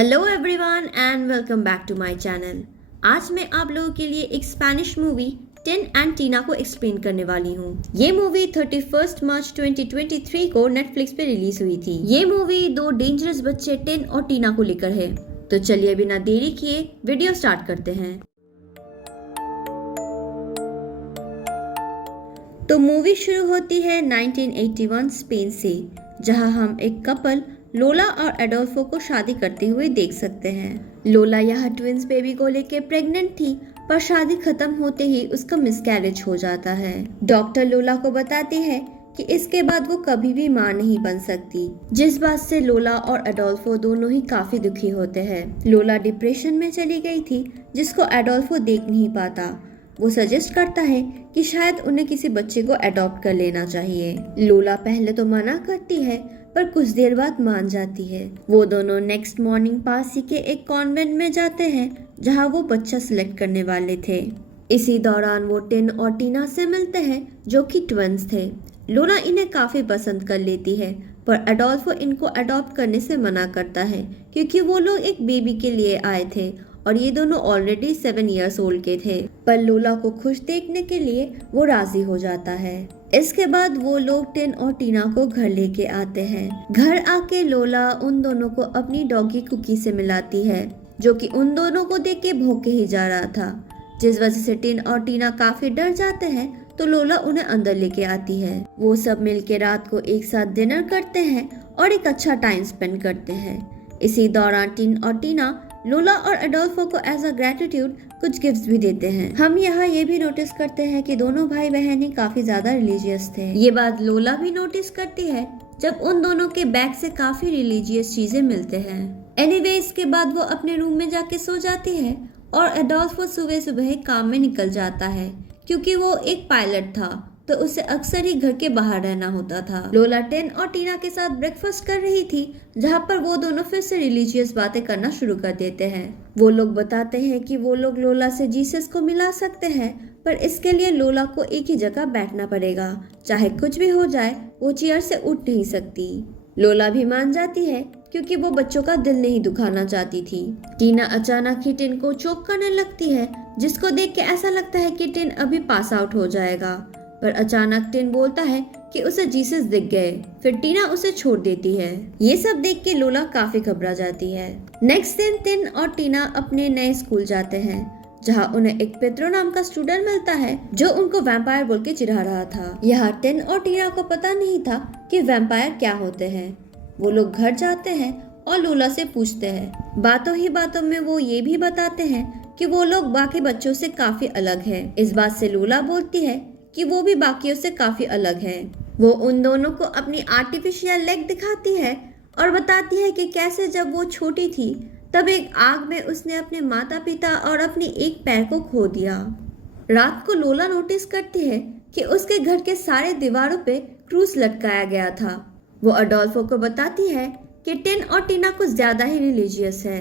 Hello everyone and welcome back to my channel. आज मैं आप लोगों के लिए एक Spanish movie Tin and Tina को एक्सप्लेन करने वाली हूँ। ये मूवी 31 मार्च 2023 को नेटफ्लिक्स पे रिलीज हुई थी। ये मूवी दो डेंजरस बच्चे टिन और टीना को लेकर है। तो चलिए बिना देरी किए वीडियो स्टार्ट करते हैं। तो मूवी शुरू होती है 1981 स्पेन से, जहां हम एक कपल लोला और एडोल्फो को शादी करते हुए देख सकते हैं। लोला यहाँ ट्विंस बेबी को लेकर प्रेग्नेंट थी, पर शादी खत्म होते ही उसका मिसकैरेज हो जाता है। डॉक्टर लोला को बताती है कि इसके बाद वो कभी भी मां नहीं बन सकती, जिस बात से लोला और एडोल्फो दोनों ही काफी दुखी होते हैं। लोला डिप्रेशन में चली गई थी, जिसको एडोल्फो देख नहीं पाता। वो सजेस्ट करता है कि शायद उन्हें किसी बच्चे को अडॉप्ट कर लेना चाहिए। लोला पहले तो मना करती है, पर कुछ देर बाद मान जाती है। वो दोनों नेक्स्ट मॉर्निंग पास ही के एक कॉन्वेंट में जाते हैं, जहां वो बच्चा सिलेक्ट करने वाले थे। इसी दौरान वो टिन और टीना से मिलते हैं, जो कि ट्विंस थे। लोला इन्हें काफी पसंद कर लेती है, पर एडोल्फो इनको अडॉप्ट करने से मना करता है, क्योंकि वो लोग एक बेबी के लिए आए थे और ये दोनों ऑलरेडी 7 इयर्स ओल्ड के थे। पर लोला को खुश देखने के लिए वो राजी हो जाता है। इसके बाद वो लोग टिन और टीना को घर लेके आते हैं। घर आके लोला उन दोनों को अपनी डॉगी कुकी से मिलाती है, जो कि उन दोनों को देख के भौंके ही जा रहा था, जिस वजह से टिन और टीना काफी डर जाते हैं। तो लोला उन्हें अंदर लेके आती है। वो सब मिलके रात को एक साथ डिनर करते हैं और एक अच्छा टाइम स्पेंड करते हैं। इसी दौरान टिन और टीना लोला और एडोल्फो को एज अ ग्रेटिट्यूड कुछ गिफ्ट्स भी देते हैं। हम यहाँ ये भी नोटिस करते हैं कि दोनों भाई बहन ही काफी ज्यादा रिलीजियस थे। ये बात लोला भी नोटिस करती है जब उन दोनों के बैग से काफी रिलीजियस चीजें मिलते हैं। एनीवे, इसके बाद वो अपने रूम में जाके सो जाती है और एडोल्फो सुबह सुबह काम में निकल जाता है, क्योंकि वो एक पायलट था, तो उसे अक्सर ही घर के बाहर रहना होता था। लोला टिन और टीना के साथ ब्रेकफास्ट कर रही थी, जहाँ पर वो दोनों फिर से रिलीजियस बातें करना शुरू कर देते हैं। वो लोग बताते हैं कि वो लोग लोला से जीसस को मिला सकते हैं, पर इसके लिए लोला को एक ही जगह बैठना पड़ेगा। चाहे कुछ भी हो जाए, वो चेयर से उठ नहीं सकती। लोला भी मान जाती है, क्योंकि वो बच्चों का दिल नहीं दुखाना चाहती थी। टीना अचानक ही टिन को चोक करने लगती है, जिसको देख के ऐसा लगता है कि टिन अभी पास आउट हो जाएगा। पर अचानक टिन बोलता है कि उसे जीसस दिख गए। फिर टीना उसे छोड़ देती है। ये सब देख के लोला काफी घबरा जाती है। नेक्स्ट दिन टिन और टीना अपने नए स्कूल जाते हैं, जहां उन्हें एक पेट्रो नाम का स्टूडेंट मिलता है, जो उनको वैम्पायर बोल के चिढ़ा रहा था। यहाँ टिन और टीना को पता नहीं था कि वैम्पायर क्या होते हैं। वो लोग घर जाते हैं और लोला से पूछते हैं। बातों ही बातों में वो ये भी बताते हैं कि वो लोग बाकी बच्चों से काफी अलग है। इस बात से लोला बोलती है कि वो भी बाकियों से काफी अलग है। वो उन दोनों को अपनी आर्टिफिशियल लेग दिखाती है और बताती है कि कैसे जब वो छोटी थी, तब एक आग में उसने अपने माता पिता और अपनी एक पैर को खो दिया। रात को लोला नोटिस करती है कि उसके घर के सारे दीवारों पे क्रूस लटकाया गया था। वो अडोल्फो को बताती है कि टिन और टीना कुछ ज्यादा ही रिलीजियस है,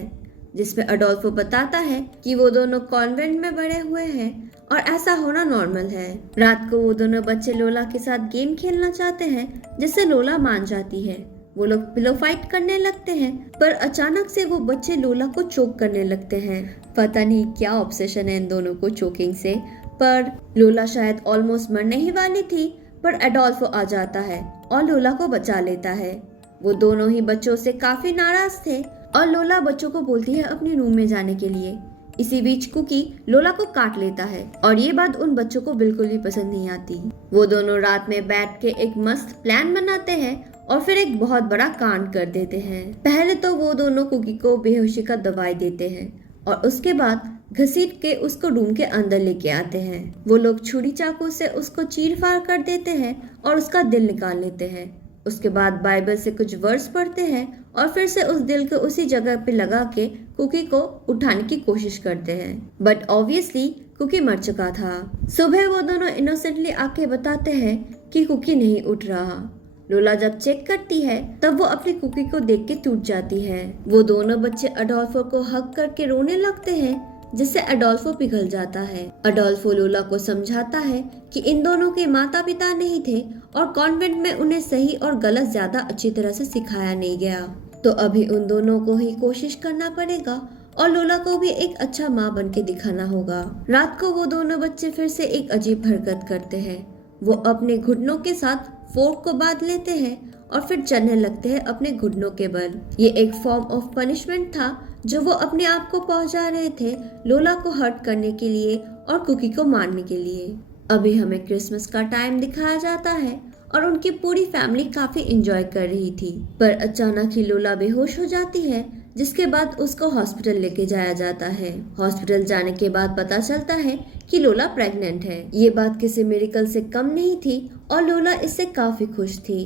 जिसमें अडोल्फो बताता है कि वो दोनों कॉन्वेंट में बड़े हुए हैं और ऐसा होना नॉर्मल है। रात को वो दोनों बच्चे लोला के साथ गेम खेलना चाहते हैं, जिससे लोला मान जाती है। वो लोग पिलो फाइट करने लगते हैं, पर अचानक से वो बच्चे लोला को चोक करने लगते हैं। पता नहीं क्या ऑब्सेशन है इन दोनों को चोकिंग से, पर लोला शायद ऑलमोस्ट मरने ही वाली थी, पर एडोल्फो आ जाता है और लोला को बचा लेता है। वो दोनों ही बच्चों से काफी नाराज थे और लोला बच्चों को बोलती है अपने रूम में जाने के लिए। इसी बीच कुकी लोला को काट लेता है और ये बात उन बच्चों को बिल्कुल भी पसंद नहीं आती। वो दोनों रात में बैठ के एक मस्त प्लान बनाते हैं और फिर एक बहुत बड़ा कांड कर देते हैं। पहले तो वो दोनों कुकी को बेहोशी का दवाई देते हैं और उसके बाद घसीट के उसको रूम के अंदर लेके आते हैं। वो लोग छुरी चाकू से उसको चीर फाड़ कर देते हैं और उसका दिल निकाल लेते हैं। उसके बाद बाइबल से कुछ वर्स पढ़ते हैं और फिर से उस दिल को उसी जगह पे लगा के कुकी को उठाने की कोशिश करते हैं, बट ऑब्वियसली कुकी मर चुका था। सुबह वो दोनों इनोसेंटली आके बताते हैं कि कुकी नहीं उठ रहा। लोला जब चेक करती है, तब वो अपनी कुकी को देख के टूट जाती है। वो दोनों बच्चे अडोल्फो को हग करके रोने लगते हैं, जिससे अडोल्फो पिघल जाता है। अडोल्फो लोला को समझाता है कि इन दोनों के माता पिता नहीं थे और कॉन्वेंट में उन्हें सही और गलत ज्यादा अच्छी तरह से सिखाया नहीं गया। तो अभी उन दोनों को ही कोशिश करना पड़ेगा और लोला को भी एक अच्छा माँ बन के दिखाना होगा। रात को वो दोनों बच्चे फिर से एक अजीब हरकत करते हैं। वो अपने घुटनों के साथ फोर्क को बांध लेते हैं और फिर चलने लगते हैं अपने घुटनों के बल। ये एक फॉर्म ऑफ पनिशमेंट था जो वो अपने आप को पहुंचा रहे थे लोला को हर्ट करने के लिए और कुकी को मारने के लिए। अभी हमें क्रिसमस का टाइम दिखाया जाता है और उनकी पूरी फैमिली काफी एंजॉय कर रही थी, पर अचानक ही लोला बेहोश हो जाती है, जिसके बाद उसको हॉस्पिटल लेके जाया जाता है। हॉस्पिटल जाने के बाद पता चलता है कि लोला प्रेग्नेंट है। ये बात किसी मिरेकल से कम नहीं थी और लोला इससे काफी खुश थी।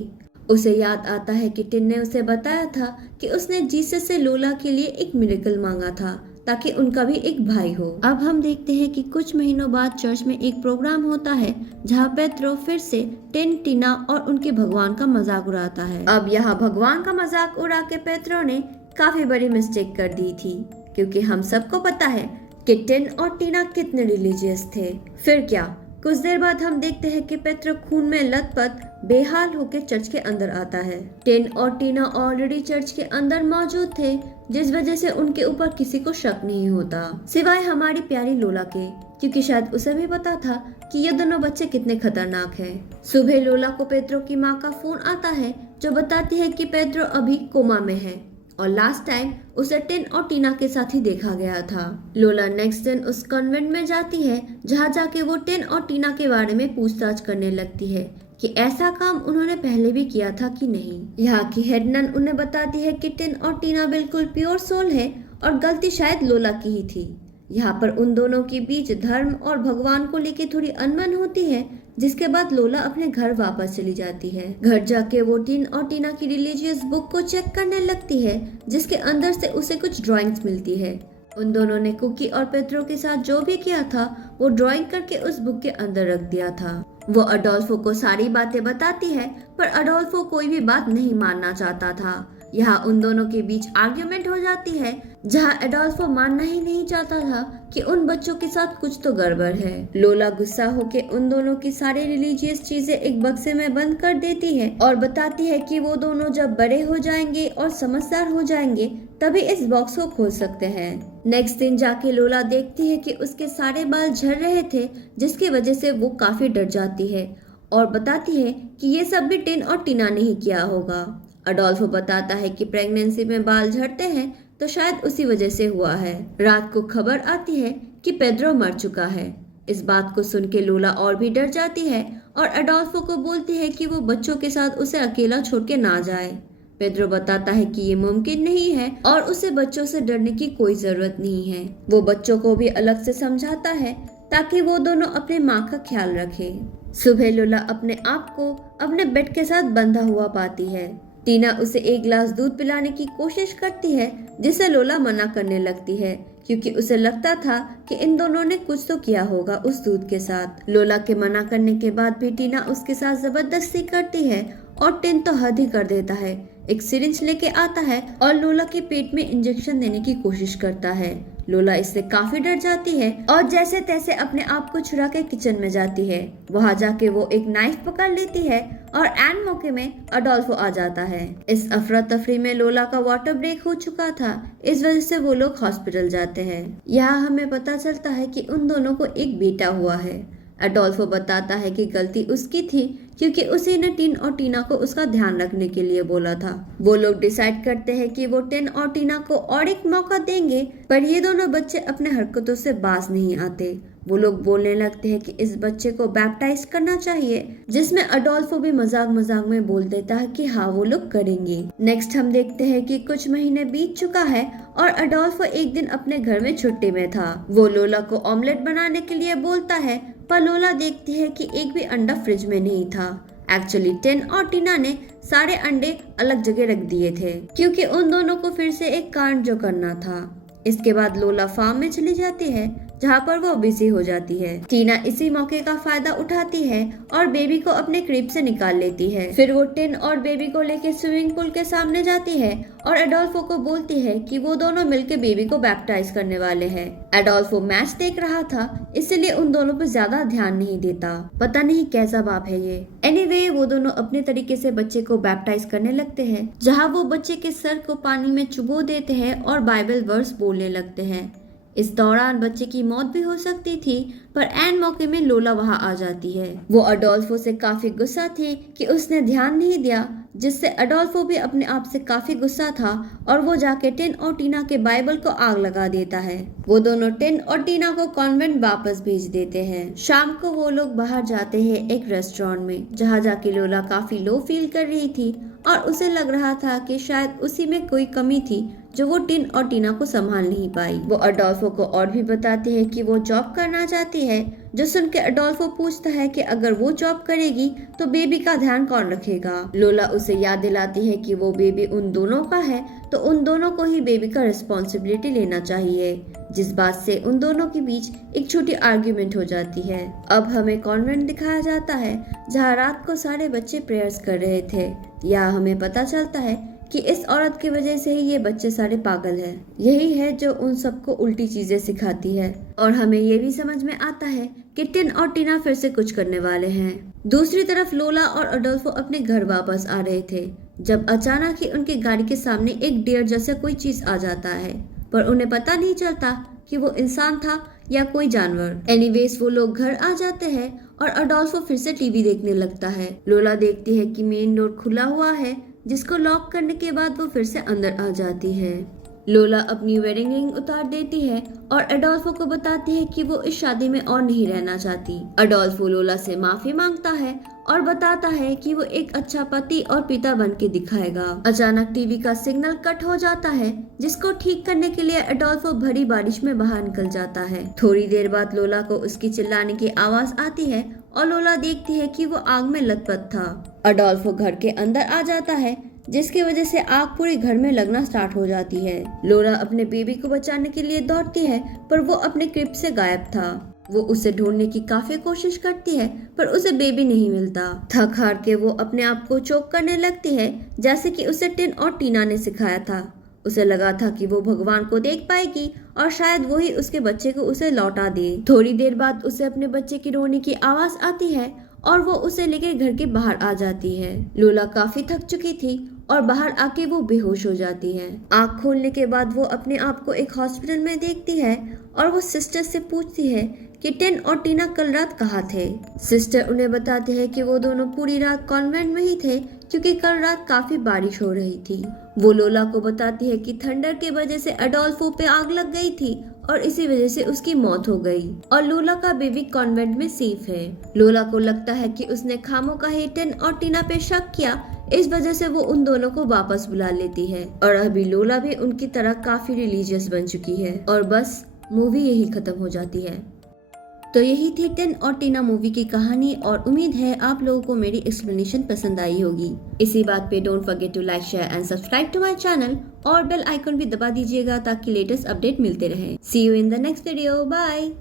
उसे याद आता है कि टिन ने उसे बताया था कि उसने जीसस से लोला के लिए एक मिरेकल मांगा था ताकि उनका भी एक भाई हो। अब हम देखते हैं कि कुछ महीनों बाद चर्च में एक प्रोग्राम होता है जहाँ पेत्रो फिर से टिन, टीना और उनके भगवान का मजाक उड़ाता है। अब यहाँ भगवान का मजाक उड़ा के पेत्रो ने काफी बड़ी मिस्टेक कर दी थी, क्योंकि हम सबको पता है कि टिन और टीना कितने रिलीजियस थे। फिर क्या, कुछ देर बाद हम देखते हैं कि पेत्रो खून में लथपथ बेहाल होकर चर्च के अंदर आता है। टिन और टीना ऑलरेडी चर्च के अंदर मौजूद थे, जिस वजह से उनके ऊपर किसी को शक नहीं होता सिवाय हमारी प्यारी लोला के, क्योंकि शायद उसे भी पता था कि ये दोनों बच्चे कितने खतरनाक हैं। सुबह लोला को पेत्रो की माँ का फोन आता है जो बताती है कि पेत्रो अभी कोमा में है और लास्ट टाइम उसे टिन और टीना के साथ ही देखा गया था। लोला नेक्स्ट दिन उस कॉन्वेंट में जाती है जहाँ जाके वो टिन और टीना के बारे में पूछताछ करने लगती है कि ऐसा काम उन्होंने पहले भी किया था कि नहीं। यहाँ की हेड नन उन्हें बताती है कि टिन और टीना बिल्कुल प्योर सोल है और गलती शायद लोला की ही थी। यहाँ पर उन दोनों के बीच धर्म और भगवान को लेके थोड़ी अनबन होती है, जिसके बाद लोला अपने घर वापस चली जाती है। घर जाके वो टिन और टीना की रिलीजियस बुक को चेक करने लगती है, जिसके अंदर से उसे कुछ ड्राइंग्स मिलती है। उन दोनों ने कुकी और पेत्रो के साथ जो भी किया था वो ड्राइंग करके उस बुक के अंदर रख दिया था। वो अडोल्फो को सारी बातें बताती है, पर अडोल्फो कोई भी बात नहीं मानना चाहता था। यहाँ उन दोनों के बीच आर्ग्यूमेंट हो जाती है, जहाँ एडोल्फो मानना ही नहीं चाहता था कि उन बच्चों के साथ कुछ तो गड़बड़ है। लोला गुस्सा होके उन दोनों की सारी रिलीजियस चीजें एक बक्से में बंद कर देती है और बताती है कि वो दोनों जब बड़े हो जाएंगे और समझदार हो जाएंगे तभी इस बॉक्स को खोल सकते हैं। नेक्स्ट दिन जाके लोला देखती है कि उसके सारे बाल झड़ रहे थे, जिसकी वजह से वो काफी डर जाती है और बताती है कि ये सब भी टिन और टीना ने ही किया होगा। अडोल्फो बताता है कि प्रेगनेंसी में बाल झड़ते हैं तो शायद उसी वजह से हुआ है। रात को खबर आती है कि पेड्रो मर चुका है। इस बात को सुन के लोला और भी डर जाती है और अडोल्फो को बोलती है कि वो बच्चों के साथ उसे अकेला छोड़ के ना जाए। पेड्रो बताता है कि ये मुमकिन नहीं है और उसे बच्चों से डरने की कोई जरूरत नहीं है। वो बच्चों को भी अलग से समझाता है ताकि वो दोनों अपने माँ का ख्याल रखें। सुबह लोला अपने आप को अपने बेड के साथ बंधा हुआ पाती है। टीना उसे एक गिलास दूध पिलाने की कोशिश करती है, जिसे लोला मना करने लगती है, क्योंकि उसे लगता था कि इन दोनों ने कुछ तो किया होगा उस दूध के साथ। लोला के मना करने के बाद भी टीना उसके साथ जबरदस्ती करती है और टिन तो हद ही कर देता है। एक सिरिंज लेके आता है और लोला के पेट में इंजेक्शन देने की कोशिश करता है। लोला इससे काफी डर जाती है और जैसे तैसे अपने आप को छुड़ा के किचन में जाती है। वहाँ जाके वो एक नाइफ पकड़ लेती है और एन मौके में अडोल्फो आ जाता है। इस अफरा तफरी में लोला का वाटर ब्रेक हो चुका था, इस वजह से वो लोग हॉस्पिटल जाते हैं। यहाँ हमें पता चलता है कि उन दोनों को एक बेटा हुआ है। अडोल्फो बताता है कि गलती उसकी थी, क्योंकि उसी ने टिन और टीना को उसका ध्यान रखने के लिए बोला था। वो लोग डिसाइड करते हैं कि वो टिन और टीना को और एक मौका देंगे, पर ये दोनों बच्चे अपने हरकतों से बाज नहीं आते। वो लोग बोलने लगते हैं कि इस बच्चे को बैप्टाइज करना चाहिए, जिसमें अडोल्फो भी मजाक मजाक में बोल देता है कि हाँ वो लोग करेंगे। नेक्स्ट हम देखते हैं कि कुछ महीने बीत चुका है और अडोल्फो एक दिन अपने घर में छुट्टी में था। वो लोला को ऑमलेट बनाने के लिए बोलता है, पर लोला देखती है कि एक भी अंडा फ्रिज में नहीं था। एक्चुअली टिन और टीना ने सारे अंडे अलग जगह रख दिए थे, क्योंकि उन दोनों को फिर से एक कांड जो करना था। इसके बाद लोला फार्म में चली जाती है, जहाँ पर वो बिजी हो जाती है। टीना इसी मौके का फायदा उठाती है और बेबी को अपने क्रिब से निकाल लेती है। फिर वो टिन और बेबी को लेकर स्विमिंग पूल के सामने जाती है और एडोल्फो को बोलती है कि वो दोनों मिलकर बेबी को बैप्टाइज करने वाले हैं। एडोल्फो मैच देख रहा था, इसलिए उन दोनों पर ज्यादा ध्यान नहीं देता। पता नहीं कैसा बाप है ये। एनीवे, वो दोनों अपने तरीके से बच्चे को बैप्टाइज करने लगते हैं, जहाँ वो बच्चे के सर को पानी में चुबो देते हैं और बाइबल वर्स बोलने लगते हैं। इस दौरान बच्चे की मौत भी हो सकती थी, पर एन मौके में लोला वहां आ जाती है। वो अडोल्फो से काफी गुस्सा थी कि उसने ध्यान नहीं दिया, जिससे अडोल्फो भी अपने आप से काफी गुस्सा था और वो जाके टिन और टीना के बाइबल को आग लगा देता है। वो दोनों टिन और टीना को कॉन्वेंट वापस भेज देते हैं। शाम को वो लोग बाहर जाते हैं एक रेस्टोरेंट में, जहाँ जाके लोला काफी लो फील कर रही थी और उसे लग रहा था कि शायद उसी में कोई कमी थी जो वो टिन और टीना को संभाल नहीं पाई। वो अडोल्फो को और भी बताती है कि वो जॉब करना चाहती है, जो सुन के अडोल्फो पूछता है कि अगर वो जॉब करेगी तो बेबी का ध्यान कौन रखेगा। लोला उसे याद दिलाती है कि वो बेबी उन दोनों का है, तो उन दोनों को ही बेबी का रिस्पॉन्सिबिलिटी लेना चाहिए, जिस बात से उन दोनों के बीच एक छोटी आर्ग्यूमेंट हो जाती है। अब हमें कॉन्वेंट दिखाया जाता है, जहाँ रात को सारे बच्चे प्रेयर्स कर रहे थे। यहाँ हमें पता चलता है कि इस औरत की वजह से ही ये बच्चे सारे पागल हैं। यही है जो उन सबको उल्टी चीजें सिखाती है। और हमें ये भी समझ में आता है कि टिन और टीना फिर से कुछ करने वाले हैं। दूसरी तरफ लोला और अडोल्फो अपने घर वापस आ रहे थे, जब अचानक ही उनकी गाड़ी के सामने एक डियर जैसा कोई चीज आ जाता है, पर उन्हें पता नहीं चलता कि वो इंसान था या कोई जानवर। एनीवेज, वो लोग घर आ जाते हैं और अडोल्फो फिर से टीवी देखने लगता है। लोला देखती है कि मेन डोर खुला हुआ है, जिसको लॉक करने के बाद वो फिर से अंदर आ जाती है। लोला अपनी वेडिंग रिंग उतार देती है और एडोल्फो को बताती है कि वो इस शादी में और नहीं रहना चाहती। एडोल्फो लोला से माफी मांगता है और बताता है कि वो एक अच्छा पति और पिता बन के दिखाएगा। अचानक टीवी का सिग्नल कट हो जाता है, जिसको ठीक करने के लिए एडोल्फो भरी बारिश में बाहर निकल जाता है। थोड़ी देर बाद लोला को उसकी चिल्लाने की आवाज आती है और लोला देखती है कि वो आग में लथपथ था। एडोल्फो घर के अंदर आ जाता है, जिसकी वजह से आग पूरे घर में लगना स्टार्ट हो जाती है। लोला अपने बेबी को बचाने के लिए दौड़ती है, पर वो अपने क्रिब से गायब था। वो उसे ढूंढने की काफी कोशिश करती है, पर उसे बेबी नहीं मिलता। थक हार के वो अपने आप को चोक करने लगती है, जैसे कि उसे टिन और टीना ने सिखाया था। उसे लगा था कि वो भगवान को देख पाएगी और शायद वो ही उसके बच्चे को उसे लौटा दे। थोड़ी देर बाद उसे अपने बच्चे की रोने की आवाज आती है और वो उसे लेकर घर के बाहर आ जाती है। लोला काफी थक चुकी थी और बाहर आके वो बेहोश हो जाती है। आँख खोलने के बाद वो अपने आप को एक हॉस्पिटल में देखती है और वो सिस्टर से पूछती है कि टिन और टीना कल रात कहाँ थे। सिस्टर उन्हें बताते हैं कि वो दोनों पूरी रात कॉन्वेंट में ही थे, क्योंकि कल रात काफी बारिश हो रही थी। वो लोला को बताती है कि थंडर के वजह से एडोल्फो पे आग लग गई थी और इसी वजह से उसकी मौत हो गई और लोला का बेबी कॉन्वेंट में सेफ है। लोला को लगता है कि उसने खामोखाही टिन और टीना पे शक किया, इस वजह से वो उन दोनों को वापस बुला लेती है और अभी लोला भी उनकी तरह काफी रिलीजियस बन चुकी है और बस मूवी यही खत्म हो जाती है। तो यही थी टिन और टीना मूवी की कहानी और उम्मीद है आप लोगों को मेरी एक्सप्लेनेशन पसंद आई होगी। इसी बात पे don't forget to like, share and subscribe to my channel और बेल आइकन भी दबा दीजिएगा ताकि लेटेस्ट अपडेट मिलते रहे। See you in the next video, bye.